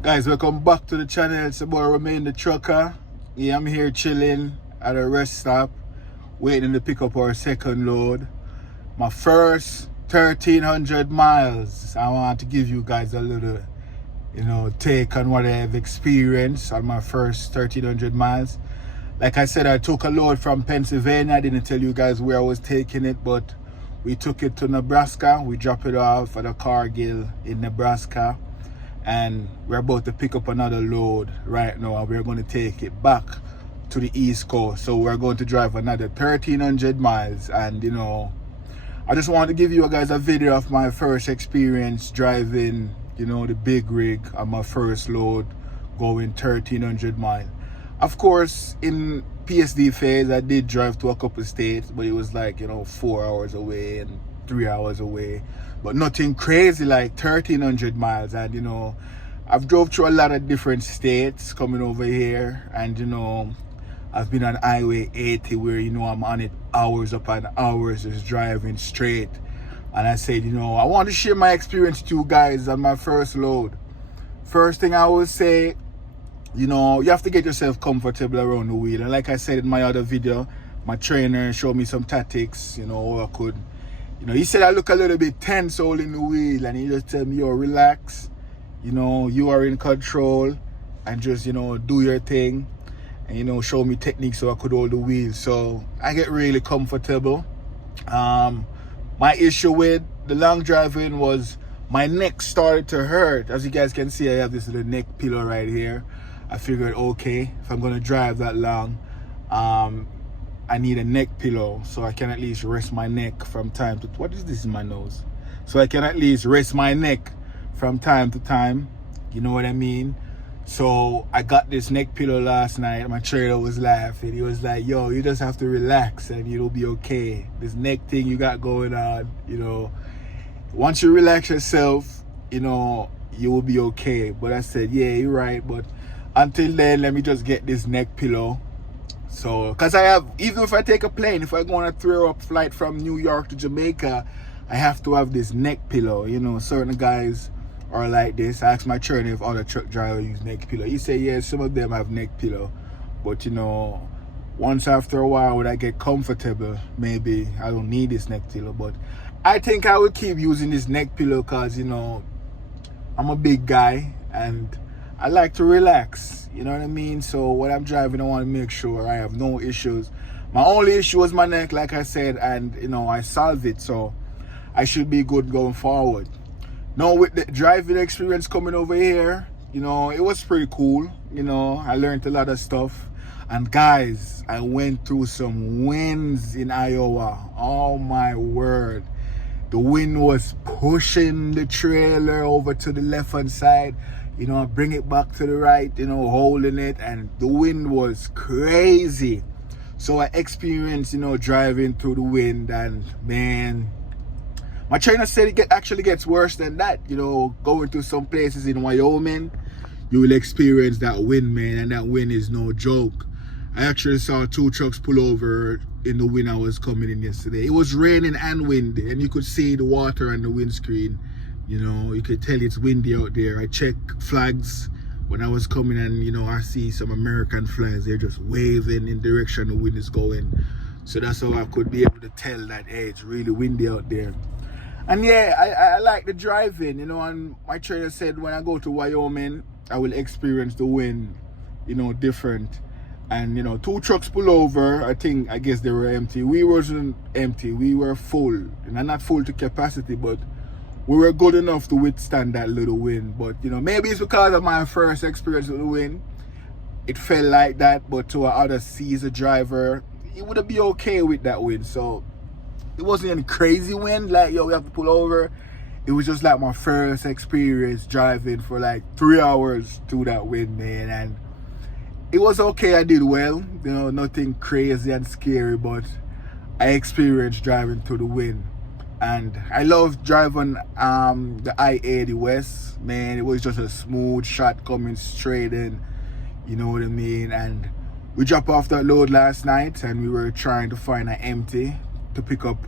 Guys, welcome back to the channel. It's your boy Remain the Trucker. Yeah, I'm here chilling at a rest stop, waiting to pick up our second load. My first 1,300 miles. I want to give you guys a little, take on what I have experienced on my first 1,300 miles. Like I said, I took a load from Pennsylvania. I didn't tell you guys where I was taking it, but we took it to Nebraska. We dropped it off at a Cargill in Nebraska. And we're about to pick up another load right now, and we're going to take it back to the East Coast. So we're going to drive another 1,300 miles. And I just wanted to give you guys a video of my first experience driving, the big rig on my first load going 1,300 miles. Of course, in PSD phase, I did drive to a couple states, but it was like 4 hours away and 3 hours away, but nothing crazy like 1,300 miles. And I've drove through a lot of different states coming over here, and I've been on Highway 80 where I'm on it hours upon hours just driving straight. And I said, I want to share my experience with you guys on my first load. First thing I would say, you have to get yourself comfortable around the wheel. And like I said in my other video, my trainer showed me some tactics, how I could, he said I look a little bit tense holding the wheel, and he just told me, yo, relax, you are in control, and just, do your thing, and, show me techniques so I could hold the wheel. So I get really comfortable. My issue with the long driving was my neck started to hurt. As you guys can see, I have this little neck pillow right here. I figured, okay, if I'm gonna drive that long, I need a neck pillow so I can at least rest my neck from time to what is this in my nose? So I can at least rest my neck from time to time. You know what I mean? So I got this neck pillow last night. My trainer was laughing. He was like, yo, you just have to relax and it'll be okay. This neck thing you got going on, once you relax yourself, you will be okay. But I said, yeah, you're right, but until then, let me just get this neck pillow. So, because even if I take a plane, if I go on a 3-hour flight from New York to Jamaica, I have to have this neck pillow. Certain guys are like this. I asked my trainer if other truck drivers use neck pillow. He said, yeah, some of them have neck pillow. But, once after a while, when I get comfortable, maybe I don't need this neck pillow. But I think I will keep using this neck pillow because, I'm a big guy and I like to relax, you know what I mean? So when I'm driving, I want to make sure I have no issues. My only issue was my neck, like I said, and I solved it, so I should be good going forward. Now with the driving experience coming over here, it was pretty cool. I learned a lot of stuff. And guys, I went through some winds in Iowa. Oh my word. The wind was pushing the trailer over to the left hand side. Bring it back to the right, holding it, and the wind was crazy. So I experienced, driving through the wind, and man, my trainer said it actually gets worse than that. Going to some places in Wyoming, you will experience that wind, man, and that wind is no joke. I actually saw 2 trucks pull over in the wind I was coming in yesterday. It was raining and windy, and you could see the water on the windscreen. You could tell it's windy out there. I checked flags when I was coming, and I see some American flags. They're just waving in the direction the wind is going. So that's how I could be able to tell that, hey, it's really windy out there. And yeah, I like the driving, and my trainer said when I go to Wyoming, I will experience the wind, different. And 2 trucks pull over. I guess they were empty. We wasn't empty. We were full, and not full to capacity, but we were good enough to withstand that little wind. But maybe it's because of my first experience with the wind, it felt like that. But to another seasoned driver, it would be okay with that wind. So it wasn't any crazy wind like, yo, we have to pull over. It was just like my first experience driving for like 3 hours through that wind, man. And it was okay. I did well, nothing crazy and scary, but I experienced driving through the wind. And I love driving the I-80 West, man. It was just a smooth shot coming straight in, you know what I mean? And we dropped off that load last night, and we were trying to find an empty to pick up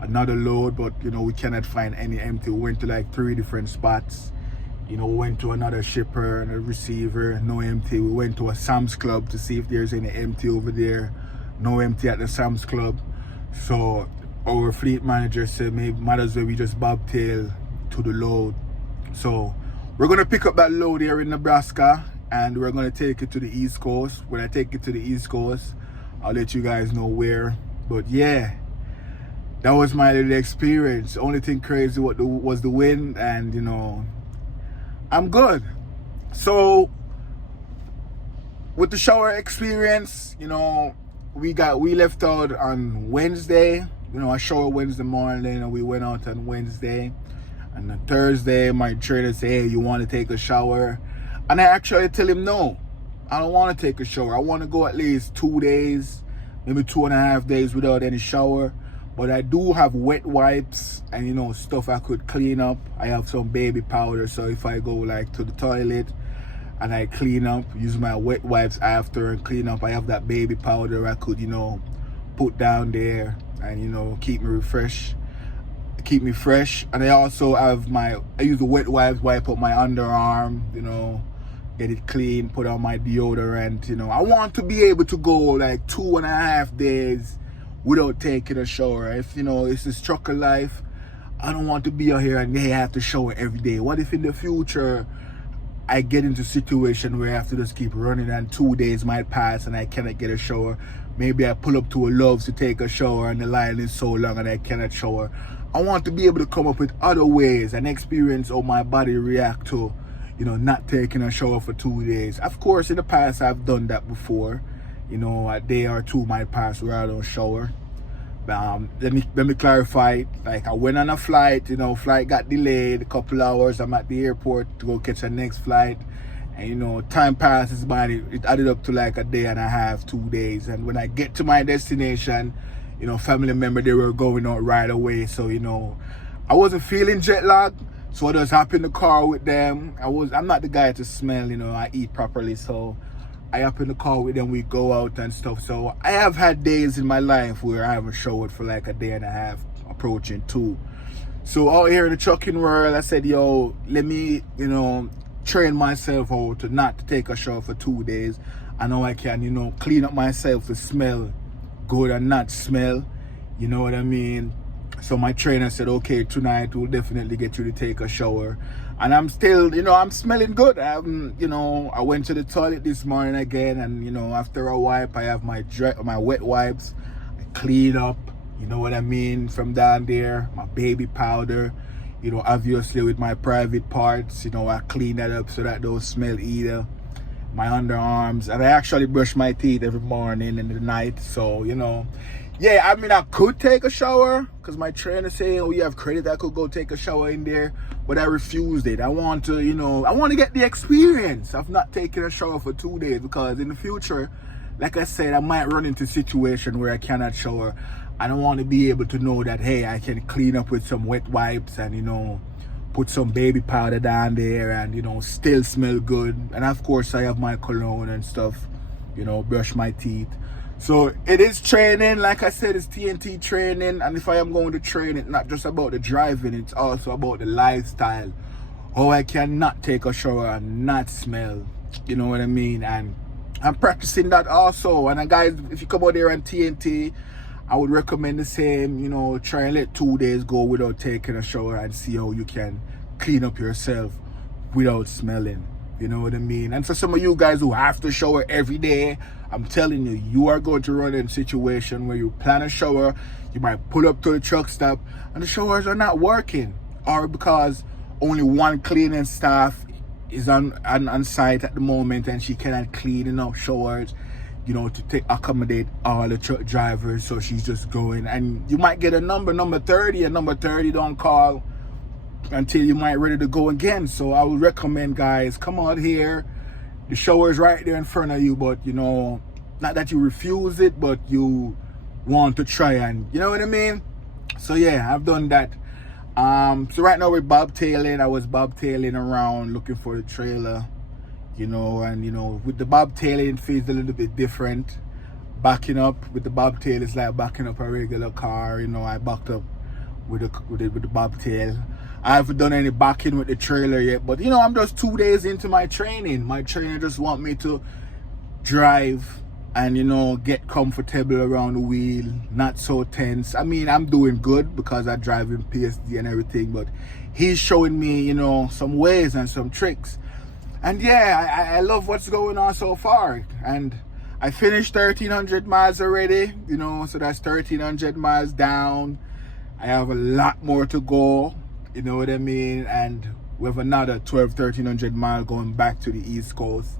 another load, but we cannot find any empty. We went to like 3 different spots, You know, we went to another shipper and a receiver, no empty. We went to a Sam's Club to see if there's any empty over there. No empty at the Sam's Club. So our fleet manager said maybe might as well we just bobtail to the load. So we're gonna pick up that load here in Nebraska and we're gonna take it to the East Coast. When I take it to the East Coast, I'll let you guys know where. But yeah, that was my little experience. Only thing crazy was the wind, and you know, I'm good. So with the shower experience, you know, we left out on Wednesday. You know, I showered Wednesday morning and we went out on Wednesday. And on Thursday, my trainer said, hey, you want to take a shower? And I actually tell him, no, I don't want to take a shower. I want to go at least 2 days, maybe 2.5 days without any shower. But I do have wet wipes and, you know, stuff I could clean up. I have some baby powder, so if I go like to the toilet and I clean up, use my wet wipes after and clean up, I have that baby powder I could, you know, put down there and, you know, keep me fresh. And I also have I use the wet wipes, wipe up my underarm, you know, get it clean, put on my deodorant, you know. I want to be able to go like 2.5 days without taking a shower. If, you know, it's this trucker life, I don't want to be out here and they have to shower every day. What if in the future I get into a situation where I have to just keep running and 2 days might pass and I cannot get a shower? Maybe I pull up to a Love's to take a shower and the line is so long and I cannot shower. I want to be able to come up with other ways and experience how my body react to, you know, not taking a shower for 2 days. Of course, in the past, I've done that before. You know, a day or two might pass where I don't shower. Let me clarify. Like, I went on a flight, you know, flight got delayed a couple hours. I'm at the airport to go catch the next flight. And, you know, time passes by. It added up to like a day and a half, 2 days. And when I get to my destination, you know, family member, they were going out right away. So, you know, I wasn't feeling jet lag. So I just hop in the car with them. I'm not the guy to smell, you know, I eat properly. So I hop in the car with them, we go out and stuff. So I have had days in my life where I haven't showered for like a day and a half, approaching 2. So out here in the trucking world, I said, yo, let me, you know, train myself out to not to take a shower for 2 days. I know I can, you know, clean up myself to smell good and not smell, you know what I mean? So my trainer said, okay, tonight we'll definitely get you to take a shower. And I'm still, you know, I'm smelling good. You know, I went to the toilet this morning again, and, you know, after a wipe, I have my wet wipes. I clean up, you know what I mean, from down there, my baby powder, you know, obviously with my private parts, you know, I clean that up so that don't smell either. My underarms, and I actually brush my teeth every morning and the night. So, you know, yeah, I mean, I could take a shower because my trainer saying, oh, you have credit, I could go take a shower in there, but I refused it. I want to, you know, I want to get the experience of not taking a shower for 2 days, because in the future, like I said, I might run into a situation where I cannot shower. I don't want to be able to know that, hey, I can clean up with some wet wipes and, you know, put some baby powder down there and, you know, still smell good. And of course, I have my cologne and stuff, you know, brush my teeth. So it is training. Like I said, it's TNT training. And if I am going to train, it's not just about the driving, it's also about the lifestyle. How I cannot take a shower and not smell, you know what I mean? And I'm practicing that also. And guys, if you come out there on TNT, I would recommend the same, you know, try and let 2 days go without taking a shower and see how you can clean up yourself without smelling. You know what I mean? And for some of you guys who have to shower every day, I'm telling you, you are going to run in a situation where you plan a shower, you might pull up to a truck stop and the showers are not working, or because only one cleaning staff is on site at the moment and she cannot clean enough showers, you know, to accommodate all the truck drivers. So she's just going, and you might get a number 30, and number 30 don't call until you might ready to go again. So I would recommend, guys, come out here. The shower is right there in front of you, but, you know, not that you refuse it, but you want to try, and you know what I mean? So yeah, I've done that. So right now we're bobtailing. I was bobtailing around looking for the trailer, you know, and, you know, with the bobtailing, it feels a little bit different. Backing up with the bobtail is like backing up a regular car, you know. I backed up with the bobtail. I haven't done any backing with the trailer yet, but you know, I'm just 2 days into my training. My trainer just want me to drive and, you know, get comfortable around the wheel, not so tense. I mean, I'm doing good because I drive in PSD and everything, but he's showing me, you know, some ways and some tricks. And yeah, I love what's going on so far. And I finished 1,300 miles already, you know, so that's 1,300 miles down. I have a lot more to go, you know what I mean? And we have another 1,300 miles going back to the East Coast.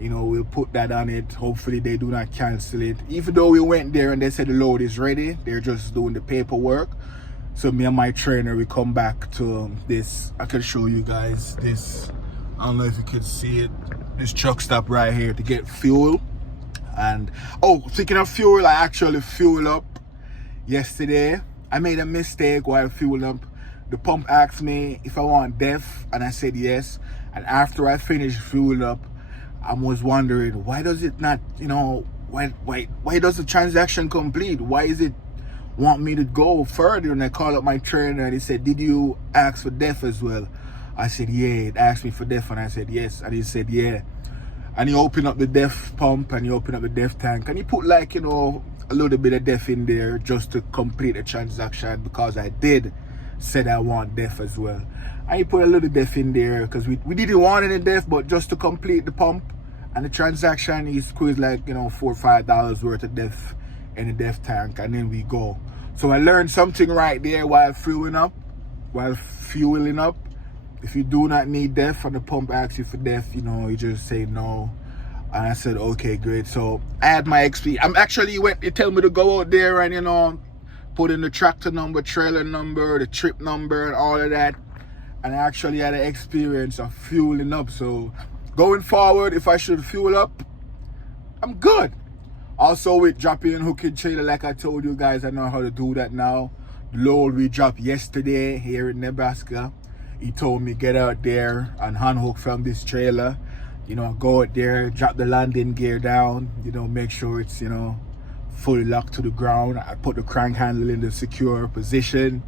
You know, we'll put that on it. Hopefully they do not cancel it. Even though we went there and they said the load is ready, they're just doing the paperwork. So me and my trainer, we come back to this. I can show you guys this. I don't know if you can see it. This truck stop right here to get fuel. And oh, speaking of fuel, I actually fueled up yesterday. I made a mistake while fueling up. The pump asked me if I want DEF, and I said yes. And after I finished fueling up, I was wondering, why does it not, you know, why does the transaction complete? Why is it want me to go further? And I called up my trainer and he said, did you ask for DEF as well? I said, yeah. It asked me for DEF and I said, yes. And he said, yeah. And he opened up the DEF pump and he opened up the DEF tank and he put, like, you know, a little bit of DEF in there just to complete the transaction, because I did said I want DEF as well. And he put a little DEF in there because we didn't want any DEF, but just to complete the pump and the transaction, he squeezed, like, you know, $4 or $5 worth of DEF in the DEF tank, and then we go. So I learned something right there while fueling up. If you do not need DEF and the pump asks you for DEF, you know, you just say no. And I said, okay, great. So I had my XP. They tell me to go out there and, you know, put in the tractor number, trailer number, the trip number, and all of that. And I actually had an experience of fueling up. So going forward, if I should fuel up, I'm good. Also with dropping and hooking trailer, like I told you guys, I know how to do that now. The load we dropped yesterday here in Nebraska. He told me get out there and unhook from this trailer. You know, go out there, drop the landing gear down, you know, make sure it's, you know, fully locked to the ground. I put the crank handle in the secure position.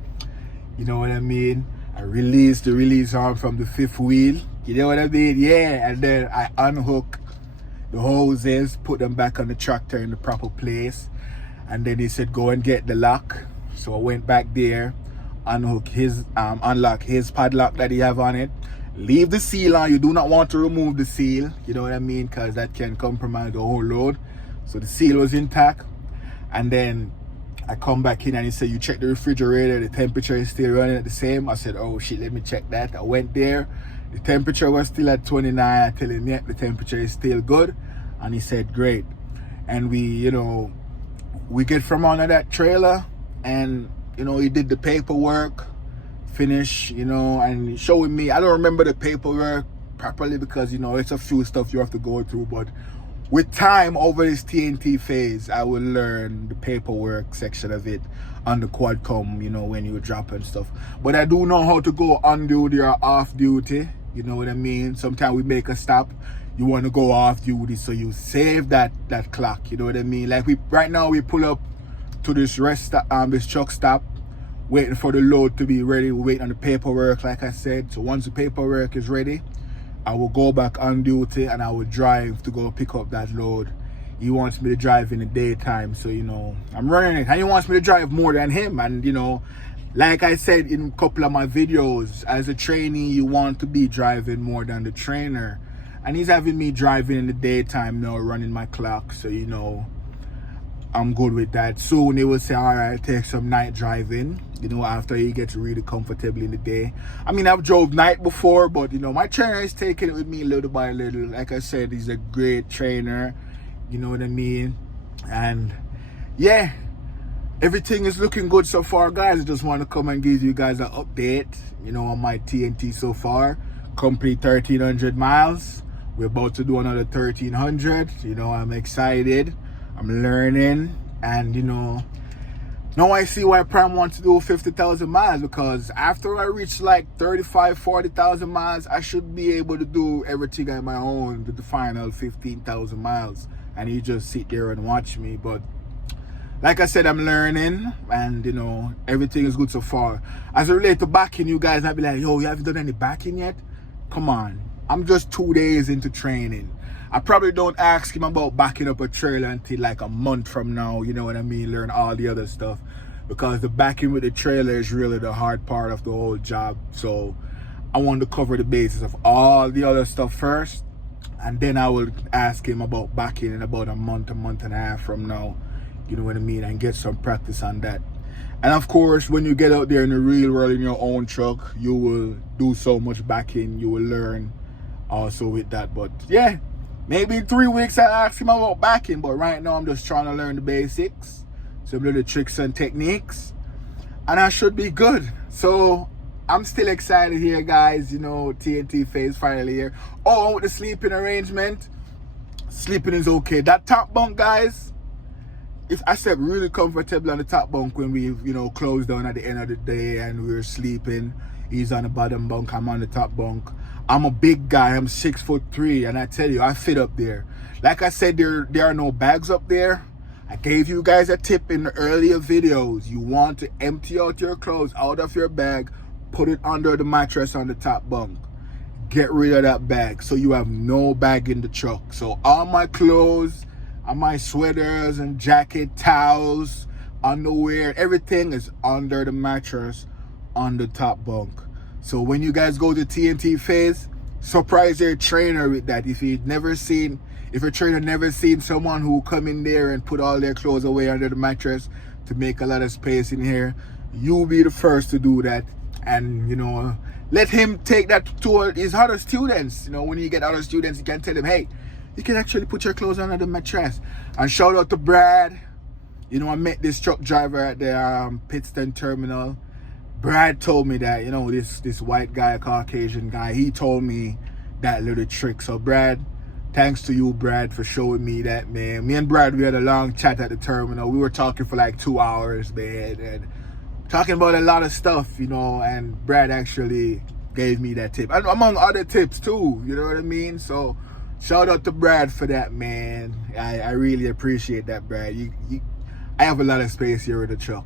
You know what I mean? I released the release arm from the fifth wheel. You know what I mean? Yeah, and then I unhook the hoses, put them back on the tractor in the proper place. And then he said, go and get the lock. So I went back there, unlock his padlock that he have on it. Leave the seal on. You do not want to remove the seal, you know what I mean, because that can compromise the whole load. So the seal was intact. And then I come back in and he said, you check the refrigerator, the temperature is still running at the same. I said, oh shit, let me check that. I went there, the temperature was still at 29. I tell him, yeah, the temperature is still good. And he said, great. And we, you know, we get from under that trailer and, you know, he did the paperwork, finish, you know, and showing me. I don't remember the paperwork properly because, you know, it's a few stuff you have to go through, but with time over this TNT phase, I will learn the paperwork section of it on the Quadcom, you know, when you drop and stuff. But I do know how to go on duty or off duty, you know what I mean? Sometimes we make a stop, you want to go off duty, so you save that clock, you know what I mean? Like right now we pull up to this this truck stop, waiting for the load to be ready. We're waiting on the paperwork, like I said. So once the paperwork is ready, I will go back on duty and I will drive to go pick up that load. He wants me to drive in the daytime, so, you know, I'm running it. And he wants me to drive more than him. And, you know, like I said in a couple of my videos, as a trainee, you want to be driving more than the trainer. And he's having me driving in the daytime now, running my clock. So, you know, I'm good with that. Soon they will say, all right, take some night driving, you know, after you get really comfortable in the day. I mean, I've drove night before, but, you know, my trainer is taking it with me little by little. Like I said, he's a great trainer, you know what I mean? And yeah, everything is looking good so far, guys. I just want to come and give you guys an update, you know, on my TNT so far. Complete 1,300 miles. We're about to do another 1,300. You know, I'm excited. I'm learning, and, you know, now I see why Prime wants to do 50,000 miles, because after I reach like 35, 40,000 miles, I should be able to do everything on my own to the final 15,000 miles, and he just sit there and watch me. But like I said, I'm learning, and you know, everything is good so far. As it relates to backing, you guys might be like, yo, you haven't done any backing yet? Come on, I'm just 2 days into training. I probably don't ask him about backing up a trailer until like a month from now, you know what I mean? Learn all the other stuff, because the backing with the trailer is really the hard part of the whole job. So I want to cover the basis of all the other stuff first, and then I will ask him about backing in about a month and a half from now, you know what I mean, and get some practice on that. And of course, when you get out there in the real world in your own truck, you will do so much backing, you will learn also with that. But yeah, maybe in 3 weeks I'll ask him about backing, but right now I'm just trying to learn the basics, some little tricks and techniques, and I should be good. So I'm still excited here, guys. You know, TNT Phase finally here. Oh, with the sleeping arrangement, sleeping is okay. That top bunk, guys, if I slept really comfortable on the top bunk when we, you know, closed down at the end of the day and we were sleeping. He's on the bottom bunk, I'm on the top bunk. I'm a big guy, I'm 6'3", and I tell you, I fit up there. Like I said, there are no bags up there. I gave you guys a tip in the earlier videos. You want to empty out your clothes out of your bag, put it under the mattress on the top bunk. Get rid of that bag so you have no bag in the truck. So all my clothes, all my sweaters and jacket, towels, underwear, everything is under the mattress on the top bunk. So when you guys go to TNT Phase, surprise your trainer with that. If a trainer never seen someone who come in there and put all their clothes away under the mattress to make a lot of space in here, you'll be the first to do that. And you know, let him take that to his other students. You know, when you get other students, you can tell them, hey, you can actually put your clothes under the mattress. And shout out to Brad. You know, I met this truck driver at the Pittston terminal. Brad told me that, you know, this white guy, Caucasian guy, he told me that little trick. So Brad, thanks to you, Brad, for showing me that, man. Me and Brad, we had a long chat at the terminal. We were talking for like 2 hours, man, and talking about a lot of stuff, you know, and Brad actually gave me that tip. And among other tips too, you know what I mean? So shout out to Brad for that, man. I really appreciate that, Brad. I have a lot of space here in the truck.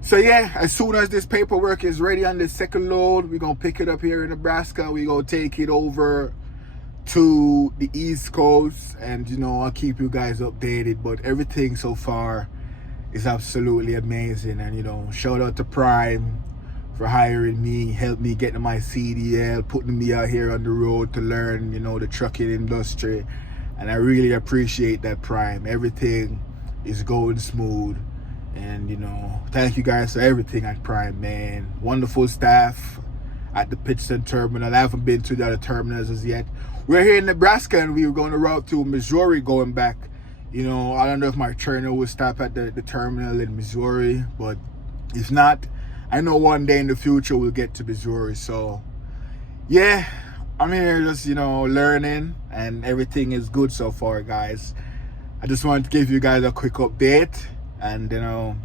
So yeah, as soon as this paperwork is ready on the second load, we're going to pick it up here in Nebraska. We're going to take it over to the East Coast, and you know, I'll keep you guys updated. But everything so far is absolutely amazing. And you know, shout out to Prime for hiring me, helped me getting my CDL, putting me out here on the road to learn, you know, the trucking industry. And I really appreciate that, Prime. Everything is going smooth. And you know, thank you guys for everything at Prime, man. Wonderful staff at the Pittston terminal. I haven't been to the other terminals as yet. We're here in Nebraska, and we were going to route to Missouri going back. You know, I don't know if my trainer will stop at the terminal in Missouri, but if not, I know one day in the future we'll get to Missouri. So yeah, I'm here just, you know, learning, and everything is good so far, guys. I just wanted to give you guys a quick update, and you know,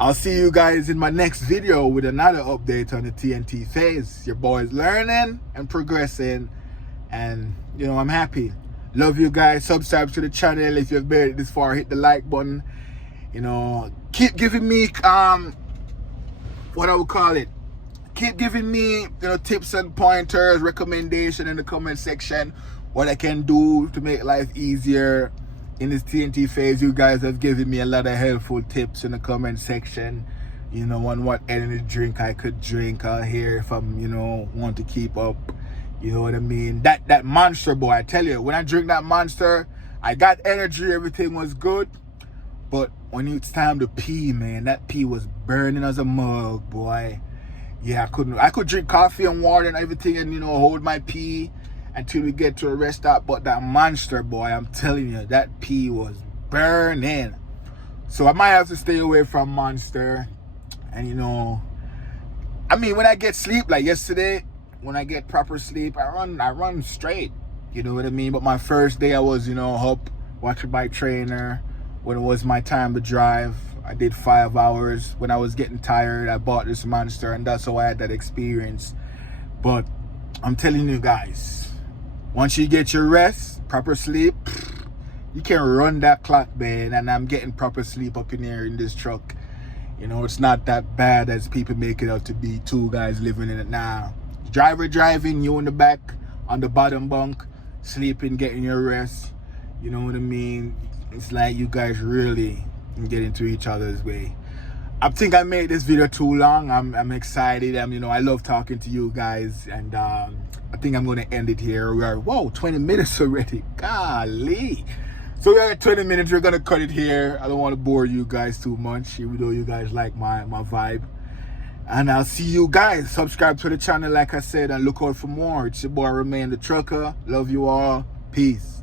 I'll see you guys in my next video with another update on the TNT Phase. Your boy's learning and progressing, and you know, I'm happy. Love you guys. Subscribe to the channel if you've made it this far. Hit the like button. You know, keep giving me what I would call it. Keep giving me, you know, tips and pointers, recommendation in the comment section. What I can do to make life easier in this TNT Phase. You guys have given me a lot of helpful tips in the comment section, you know, on what energy drink I could drink out here if I'm, you know, want to keep up, you know what I mean. That Monster, boy, I tell you, when I drink that Monster, I got energy, everything was good. But when it's time to pee, man, that pee was burning as a mug, boy. Yeah, I could drink coffee and water and everything and, you know, hold my pee until we get to a rest stop. But that Monster, boy, I'm telling you, that pee was burning. So I might have to stay away from Monster. And you know, I mean, when I get sleep, like yesterday, when I get proper sleep, I run straight, you know what I mean. But my first day, I was, you know, up watching my trainer. When it was my time to drive, I did 5 hours. When I was getting tired, I bought this Monster, and that's how I had that experience. But I'm telling you guys, once you get your rest, proper sleep, You can run that clock, man, and I'm getting proper sleep up in here in this truck. You know, it's not that bad as people make it out to be. Two guys living in it now. Driver driving, you in the back, on the bottom bunk, sleeping, getting your rest. You know what I mean? It's like you guys really get into each other's way. I think I made this video too long. I'm excited. You know, I love talking to you guys, and I think I'm gonna end it here. We are 20 minutes already. Golly. So we are at 20 minutes. We're gonna cut it here. I don't want to bore you guys too much, even though you guys like my vibe. And I'll see you guys. Subscribe to the channel, like I said, and look out for more. It's your boy Remain the Trucker. Love you all. Peace.